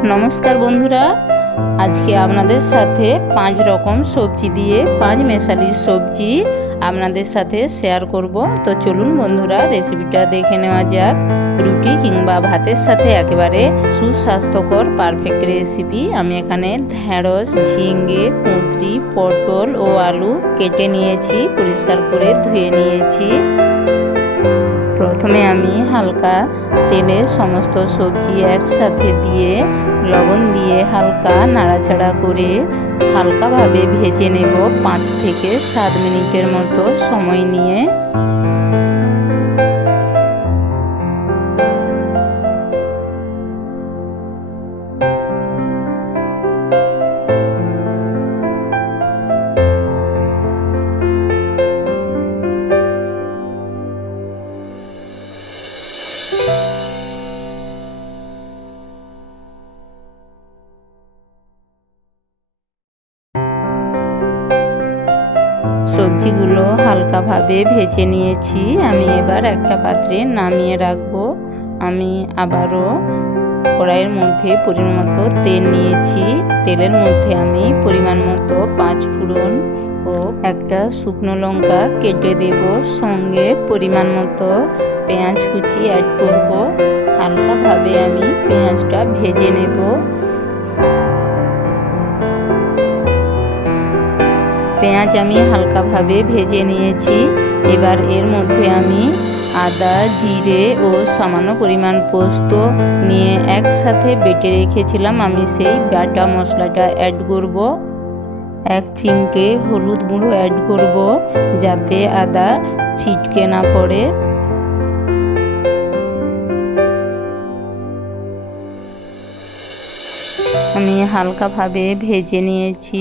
नमस्कार बंधुरा आज के आपनादेर साथे 5 रकम सब्जी दिए 5 मेशाली सब्जी आपनादेर साथे शेयर करब। तो चलुन बंधुरा रेसिपिटा देखे नेওয়া যাক। रुटी किंबा भातेर साथे एकेबारे सुस्वास्थ्यकर पारफेक्ट रेसिपि। आमी एखाने ढेঁড়স, झिंगे, कुंदरी, पटल और आलू केटे निয়েছি, परिष्कार करे धुए निয়েছি। प्रथमे आमी हालका तेले समस्त सब्जी एक साथे दिए लवण दिए हालका नाड़ाचाड़ा करे हालका भावे भेजे नेब 5 থেকে 7 मिनिटेर मतो समय निये। सब्जीगुलो हालका भावे भेजे निয়েছি। আমি এবার একটা পাত্রে নামিয়ে রাখবো। আমি আবারো কড়াইয়ের মধ্যে পরিমাণ মতো তেল নিয়েছি। তেলের মধ্যে আমি পরিমাণ মতো 5 ফোড়ন ও একটা শুকনো লঙ্কা কেটে দেব। সঙ্গে পরিমাণ মতো পেঁয়াজ কুচি অ্যাড করব। হালকা ভাবে আমি পেঁয়াজটা ভেজে নেব। পেঁয়াজ আমি হালকা ভাবে ভেজে নিয়েছি। এবার এর মধ্যে আমি আদা, জিরে ও সামান্য পরিমাণ পোস্ত নিয়ে একসাথে বেটে রেখেছিলাম। আমি সেই বাটা মশলাটা অ্যাড করব। 1 চিমটে হলুদ গুঁড়ো অ্যাড করব যাতে আদা ছিটকে না পড়ে। আমি হালকা ভাবে ভেজে নিয়েছি।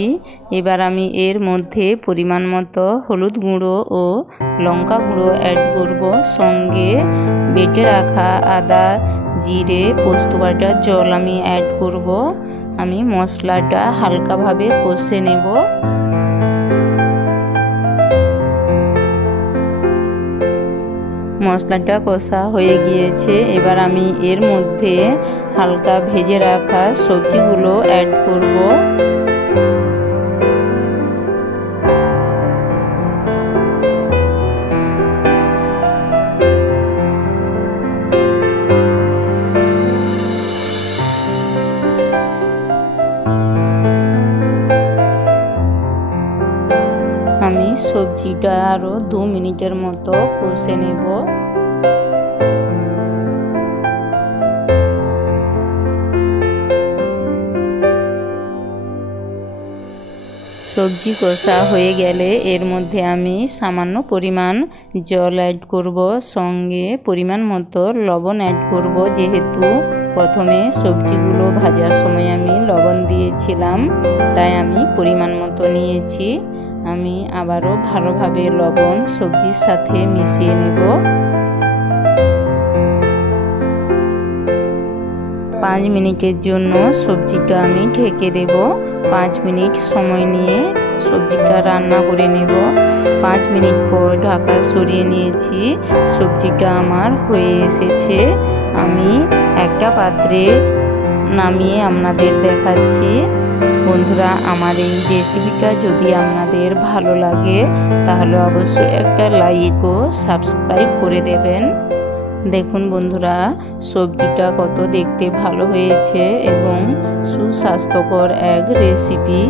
এবার আমি এর মধ্যে পরিমাণ মতো হলুদ গুঁড়ো ও লঙ্কা গুঁড়ো অ্যাড করব। সঙ্গে বেটে রাখা আদা, জিরে, পোস্ত বাটার জল আমি অ্যাড করব। আমি মশলাটা হালকা ভাবে কষে নেব। মশলাটা কষা হয়ে গিয়েছে। এবার আমি এর মধ্যে হালকা ভেজে রাখা সবজিগুলো অ্যাড করব। আমি সবজিটা আরো 2 মিনিটের মতো কষে নেব। সবজি কষা হয়ে গেলে এর মধ্যে আমি সামান্য পরিমাণ জল অ্যাড করব। সঙ্গে পরিমাণ মতো লবণ অ্যাড করব। যেহেতু প্রথমে সবজিগুলো ভাজার সময় আমি লবণ দিয়েছিলাম, তাই আমি পরিমাণ মতো নিয়েছি। আমি আবারও ভালোভাবে লবণ সবজির সাথে মিশিয়ে নেব। 5 মিনিটের জন্য সবজিটা আমি ঢেকে দেব। 5 মিনিট সময় নিয়ে সবজিটা রান্না করে নেব। 5 মিনিট পর ঢাকা সরিয়ে নিয়েছি। সবজিটা আমার হয়ে এসেছে। আমি একটা পাত্রে নামিয়ে আপনাদের দেখাচ্ছি। বন্ধুরা, আমার এই রেসিপিটা যদি আপনাদের ভালো লাগে তাহলে অবশ্যই একটা লাইক ও সাবস্ক্রাইব করে দেবেন। দেখুন বন্ধুরা, সবজিটা কত দেখতে ভালো হয়েছে এবং সুস্বাস্থ্যকর এক রেসিপি।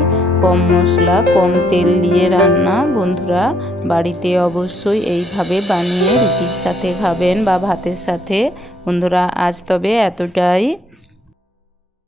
কম মশলা কম তেল দিয়ে রান্না। বন্ধুরা, বাড়িতে অবশ্যই এইভাবে বানিয়ে রুটির সাথে খাবেন বা ভাতের সাথে। বন্ধুরা, আজ তবে এতটাই।